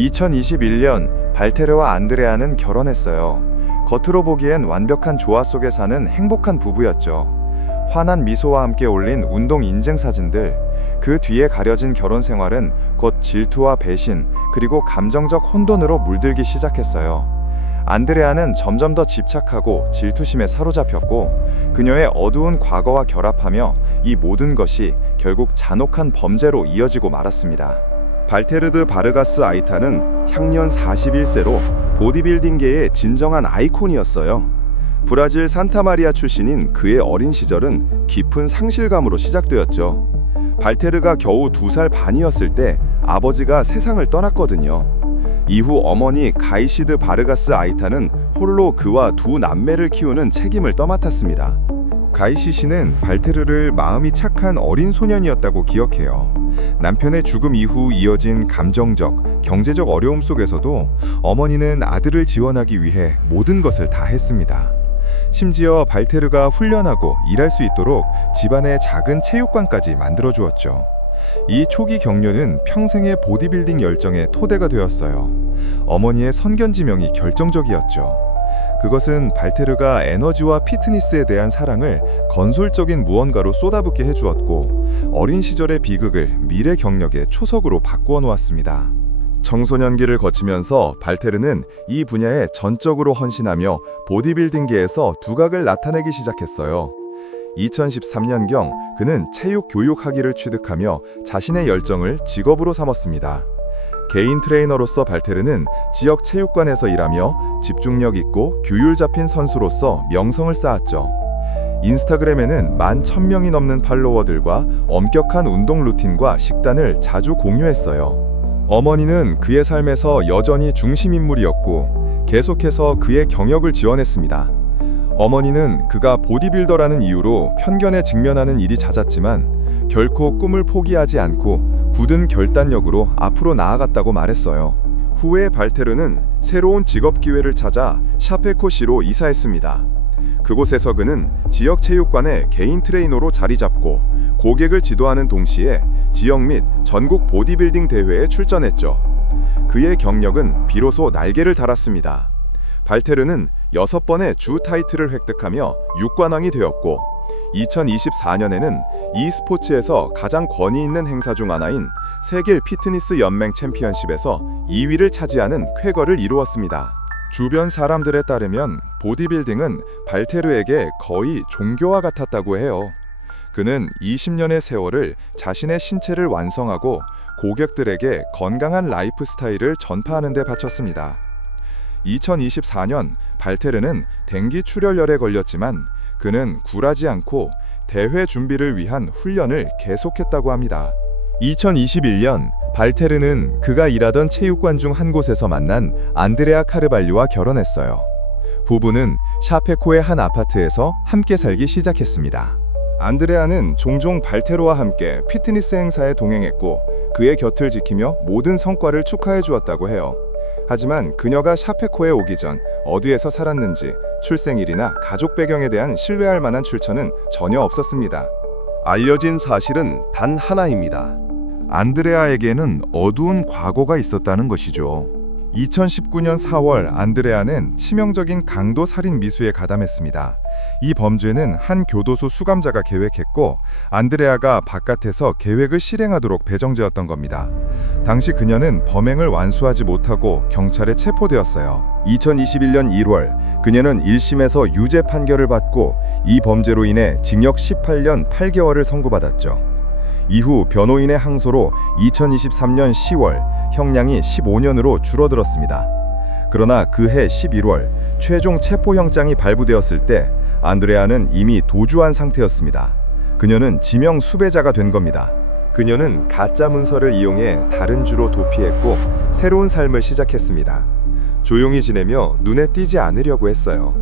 2021년 발테르와 안드레아는 결혼했어요. 겉으로 보기엔 완벽한 조화 속에 사는 행복한 부부였죠. 환한 미소와 함께 올린 운동 인증 사진들, 그 뒤에 가려진 결혼 생활은 곧 질투와 배신, 그리고 감정적 혼돈으로 물들기 시작했어요. 안드레아는 점점 더 집착하고 질투심에 사로잡혔고, 그녀의 어두운 과거와 결합하며 이 모든 것이 결국 잔혹한 범죄로 이어지고 말았습니다. 발테르드 바르가스 아이타는 향년 41세로 보디빌딩계의 진정한 아이콘이었어요. 브라질 산타마리아 출신인 그의 어린 시절은 깊은 상실감으로 시작되었죠. 발테르가 겨우 2살 반이었을 때 아버지가 세상을 떠났거든요. 이후 어머니 가이시드 바르가스 아이타는 홀로 그와 두 남매를 키우는 책임을 떠맡았습니다. 가이시 씨는 발테르를 마음이 착한 어린 소년이었다고 기억해요. 남편의 죽음 이후 이어진 감정적, 경제적 어려움 속에서도 어머니는 아들을 지원하기 위해 모든 것을 다 했습니다. 심지어 발테르가 훈련하고 일할 수 있도록 집안의 작은 체육관까지 만들어 주었죠. 이 초기 격려는 평생의 보디빌딩 열정의 토대가 되었어요. 어머니의 선견지명이 결정적이었죠. 그것은 발테르가 에너지와 피트니스에 대한 사랑을 건설적인 무언가로 쏟아붓게 해주었고, 어린 시절의 비극을 미래 경력의 초석으로 바꾸어 놓았습니다. 청소년기를 거치면서 발테르는 이 분야에 전적으로 헌신하며 보디빌딩계에서 두각을 나타내기 시작했어요. 2013년경 그는 체육 교육 학위를 취득하며 자신의 열정을 직업으로 삼았습니다. 개인 트레이너로서 발테르는 지역 체육관에서 일하며 집중력 있고 규율 잡힌 선수로서 명성을 쌓았죠. 인스타그램에는 11,000명이 넘는 팔로워들과 엄격한 운동 루틴과 식단을 자주 공유했어요. 어머니는 그의 삶에서 여전히 중심인물이었고 계속해서 그의 경력을 지원했습니다. 어머니는 그가 보디빌더라는 이유로 편견에 직면하는 일이 잦았지만 결코 꿈을 포기하지 않고 굳은 결단력으로 앞으로 나아갔다고 말했어요. 후에 발테르는 새로운 직업 기회를 찾아 샤페코시로 이사했습니다. 그곳에서 그는 지역 체육관에 개인 트레이너로 자리 잡고 고객을 지도하는 동시에 지역 및 전국 보디빌딩 대회에 출전했죠. 그의 경력은 비로소 날개를 달았습니다. 발테르는 6번의 주 타이틀을 획득하며 육관왕이 되었고, 2024년에는 이 스포츠에서 가장 권위 있는 행사 중 하나인 세계 피트니스 연맹 챔피언십에서 2위를 차지하는 쾌거를 이루었습니다. 주변 사람들에 따르면 보디빌딩은 발테르에게 거의 종교와 같았다고 해요. 그는 20년의 세월을 자신의 신체를 완성하고 고객들에게 건강한 라이프 스타일을 전파하는 데 바쳤습니다. 2024년 발테르는 댕기 출혈열에 걸렸지만 그는 굴하지 않고 대회 준비를 위한 훈련을 계속했다고 합니다. 2021년 발테르는 그가 일하던 체육관 중 한 곳에서 만난 안드레아 카르발리와 결혼했어요. 부부는 샤페코의 한 아파트에서 함께 살기 시작했습니다. 안드레아는 종종 발테르와 함께 피트니스 행사에 동행했고 그의 곁을 지키며 모든 성과를 축하해 주었다고 해요. 하지만 그녀가 샤페코에 오기 전 어디에서 살았는지, 출생일이나 가족 배경에 대한 신뢰할 만한 출처는 전혀 없었습니다. 알려진 사실은 단 하나입니다. 안드레아에게는 어두운 과거가 있었다는 것이죠. 2019년 4월 안드레아는 치명적인 강도 살인 미수에 가담했습니다. 이 범죄는 한 교도소 수감자가 계획했고 안드레아가 바깥에서 계획을 실행하도록 배정되었던 겁니다. 당시 그녀는 범행을 완수하지 못하고 경찰에 체포되었어요. 2021년 1월 그녀는 1심에서 유죄 판결을 받고 이 범죄로 인해 징역 18년 8개월을 선고받았죠. 이후 변호인의 항소로 2023년 10월 형량이 15년으로 줄어들었습니다. 그러나 그해 11월 최종 체포영장이 발부되었을 때 안드레아는 이미 도주한 상태였습니다. 그녀는 지명 수배자가 된 겁니다. 그녀는 가짜 문서를 이용해 다른 주로 도피했고 새로운 삶을 시작했습니다. 조용히 지내며 눈에 띄지 않으려고 했어요.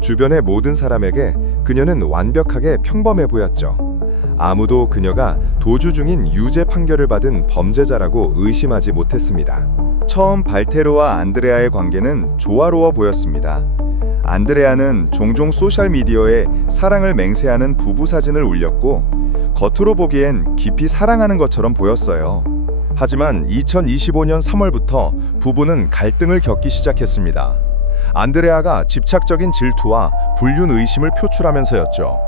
주변의 모든 사람에게 그녀는 완벽하게 평범해 보였죠. 아무도 그녀가 도주 중인 유죄 판결을 받은 범죄자라고 의심하지 못했습니다. 처음 발테르와 안드레아의 관계는 조화로워 보였습니다. 안드레아는 종종 소셜미디어에 사랑을 맹세하는 부부 사진을 올렸고 겉으로 보기엔 깊이 사랑하는 것처럼 보였어요. 하지만 2025년 3월부터 부부는 갈등을 겪기 시작했습니다. 안드레아가 집착적인 질투와 불륜 의심을 표출하면서였죠.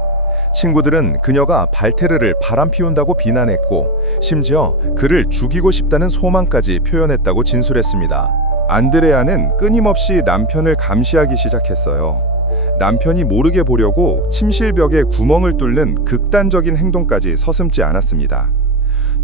친구들은 그녀가 발테르를 바람피운다고 비난했고 심지어 그를 죽이고 싶다는 소망까지 표현했다고 진술했습니다. 안드레아는 끊임없이 남편을 감시하기 시작했어요. 남편이 모르게 보려고 침실벽에 구멍을 뚫는 극단적인 행동까지 서슴지 않았습니다.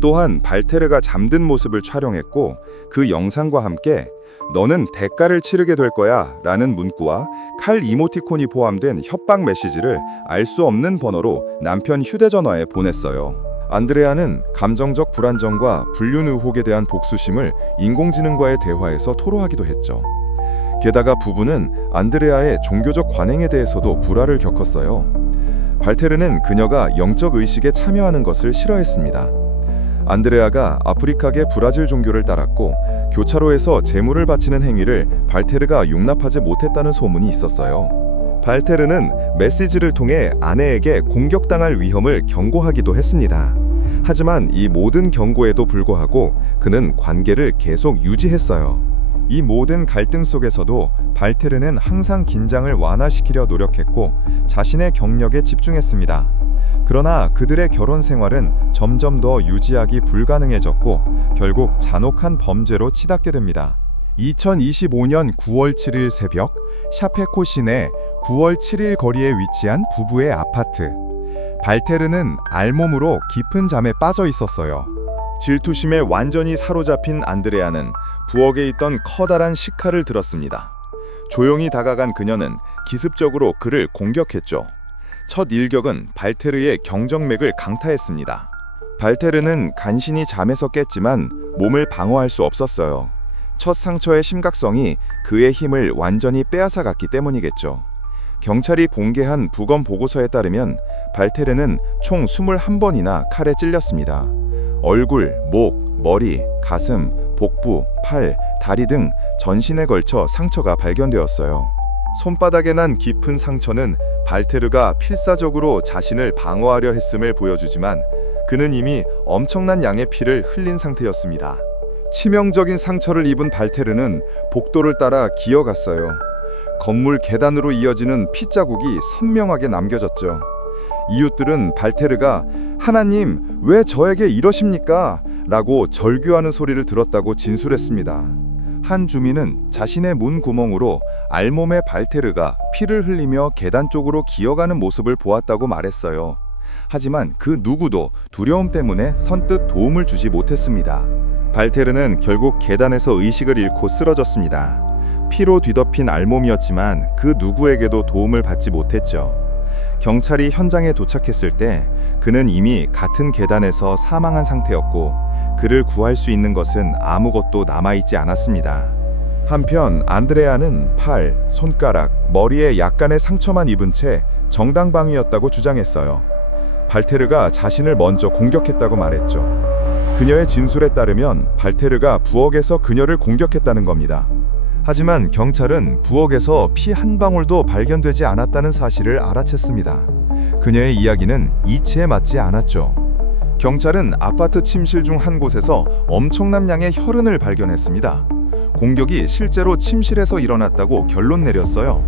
또한 발테르가 잠든 모습을 촬영했고 그 영상과 함께 "너는 대가를 치르게 될 거야" 라는 문구와 칼 이모티콘이 포함된 협박 메시지를 알 수 없는 번호로 남편 휴대전화에 보냈어요. 안드레아는 감정적 불안정과 불륜 의혹에 대한 복수심을 인공지능과의 대화에서 토로하기도 했죠. 게다가 부부는 안드레아의 종교적 관행에 대해서도 불화를 겪었어요. 발테르는 그녀가 영적 의식에 참여하는 것을 싫어했습니다. 안드레아가 아프리카계 브라질 종교를 따랐고 교차로에서 제물을 바치는 행위를 발테르가 용납하지 못했다는 소문이 있었어요. 발테르는 메시지를 통해 아내에게 공격당할 위험을 경고하기도 했습니다. 하지만 이 모든 경고에도 불구하고 그는 관계를 계속 유지했어요. 이 모든 갈등 속에서도 발테르는 항상 긴장을 완화시키려 노력했고 자신의 경력에 집중했습니다. 그러나 그들의 결혼 생활은 점점 더 유지하기 불가능해졌고 결국 잔혹한 범죄로 치닫게 됩니다. 2025년 9월 7일 새벽 샤페코 시내 9월 7일 거리에 위치한 부부의 아파트. 발테르는 알몸으로 깊은 잠에 빠져 있었어요. 질투심에 완전히 사로잡힌 안드레아는 부엌에 있던 커다란 식칼을 들었습니다. 조용히 다가간 그녀는 기습적으로 그를 공격했죠. 첫 일격은 발테르의 경정맥을 강타했습니다. 발테르는 간신히 잠에서 깼지만 몸을 방어할 수 없었어요. 첫 상처의 심각성이 그의 힘을 완전히 빼앗아갔기 때문이겠죠. 경찰이 공개한 부검 보고서에 따르면 발테르는 총 21번이나 칼에 찔렸습니다. 얼굴, 목, 머리, 가슴, 복부, 팔, 다리 등 전신에 걸쳐 상처가 발견되었어요. 손바닥에 난 깊은 상처는 발테르가 필사적으로 자신을 방어하려 했음을 보여주지만 그는 이미 엄청난 양의 피를 흘린 상태였습니다. 치명적인 상처를 입은 발테르는 복도를 따라 기어갔어요. 건물 계단으로 이어지는 피자국이 선명하게 남겨졌죠. 이웃들은 발테르가 "하나님, 왜 저에게 이러십니까?" 라고 절규하는 소리를 들었다고 진술했습니다. 한 주민은 자신의 문 구멍으로 알몸의 발테르가 피를 흘리며 계단 쪽으로 기어가는 모습을 보았다고 말했어요. 하지만 그 누구도 두려움 때문에 선뜻 도움을 주지 못했습니다. 발테르는 결국 계단에서 의식을 잃고 쓰러졌습니다. 피로 뒤덮인 알몸이었지만 그 누구에게도 도움을 받지 못했죠. 경찰이 현장에 도착했을 때 그는 이미 같은 계단에서 사망한 상태였고 그를 구할 수 있는 것은 아무것도 남아있지 않았습니다. 한편 안드레아는 팔, 손가락, 머리에 약간의 상처만 입은 채 정당방위였다고 주장했어요. 발테르가 자신을 먼저 공격했다고 말했죠. 그녀의 진술에 따르면 발테르가 부엌에서 그녀를 공격했다는 겁니다. 하지만 경찰은 부엌에서 피 한 방울도 발견되지 않았다는 사실을 알아챘습니다. 그녀의 이야기는 이치에 맞지 않았죠. 경찰은 아파트 침실 중 한 곳에서 엄청난 양의 혈흔을 발견했습니다. 공격이 실제로 침실에서 일어났다고 결론 내렸어요.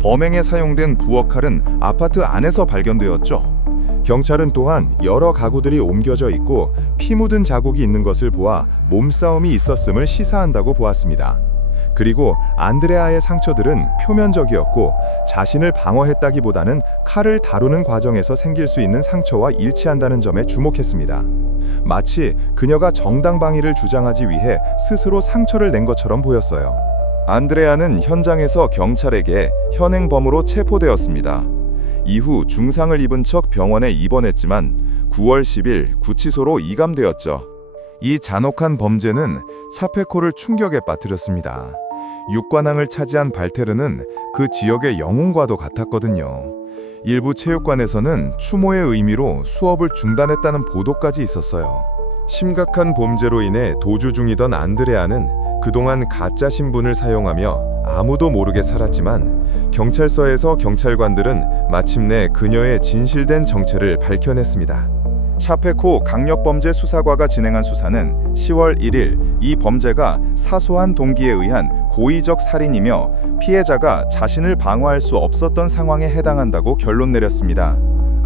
범행에 사용된 부엌칼은 아파트 안에서 발견되었죠. 경찰은 또한 여러 가구들이 옮겨져 있고 피 묻은 자국이 있는 것을 보아 몸싸움이 있었음을 시사한다고 보았습니다. 그리고 안드레아의 상처들은 표면적이었고 자신을 방어했다기보다는 칼을 다루는 과정에서 생길 수 있는 상처와 일치한다는 점에 주목했습니다. 마치 그녀가 정당방위를 주장하기 위해 스스로 상처를 낸 것처럼 보였어요. 안드레아는 현장에서 경찰에게 현행범으로 체포되었습니다. 이후 중상을 입은 척 병원에 입원했지만 9월 10일 구치소로 이감되었죠. 이 잔혹한 범죄는 샤페코를 충격에 빠뜨렸습니다. 육관왕을 차지한 발테르는 그 지역의 영웅과도 같았거든요. 일부 체육관에서는 추모의 의미로 수업을 중단했다는 보도까지 있었어요. 심각한 범죄로 인해 도주 중이던 안드레아는 그동안 가짜 신분을 사용하며 아무도 모르게 살았지만 경찰서에서 경찰관들은 마침내 그녀의 진실된 정체를 밝혀냈습니다. 샤페코 강력범죄 수사과가 진행한 수사는 10월 1일 이 범죄가 사소한 동기에 의한 고의적 살인이며 피해자가 자신을 방어할 수 없었던 상황에 해당한다고 결론 내렸습니다.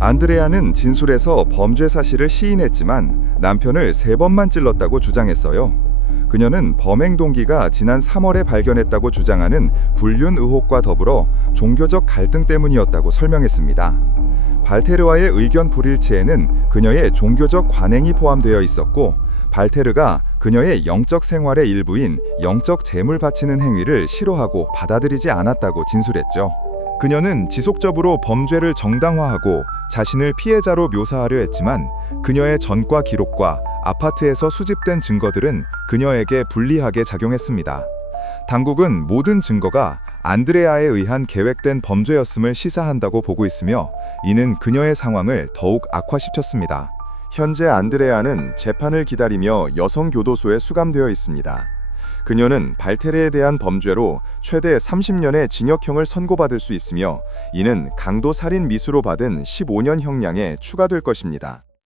안드레아는 진술에서 범죄 사실을 시인했지만 남편을 3번만 찔렀다고 주장했어요. 그녀는 범행 동기가 지난 3월에 발견했다고 주장하는 불륜 의혹과 더불어 종교적 갈등 때문이었다고 설명했습니다. 발테르와의 의견 불일치에는 그녀의 종교적 관행이 포함되어 있었고, 발테르가 그녀의 영적 생활의 일부인 영적 제물 바치는 행위를 싫어하고 받아들이지 않았다고 진술했죠. 그녀는 지속적으로 범죄를 정당화하고 자신을 피해자로 묘사하려 했지만 그녀의 전과 기록과 아파트에서 수집된 증거들은 그녀에게 불리하게 작용했습니다. 당국은 모든 증거가 안드레아에 의한 계획된 범죄였음을 시사한다고 보고 있으며 이는 그녀의 상황을 더욱 악화시켰습니다. 현재 안드레아는 재판을 기다리며 여성교도소에 수감되어 있습니다. 그녀는 발테르에 대한 범죄로 최대 30년의 징역형을 선고받을 수 있으며 이는 강도 살인 미수로 받은 15년 형량에 추가될 것입니다.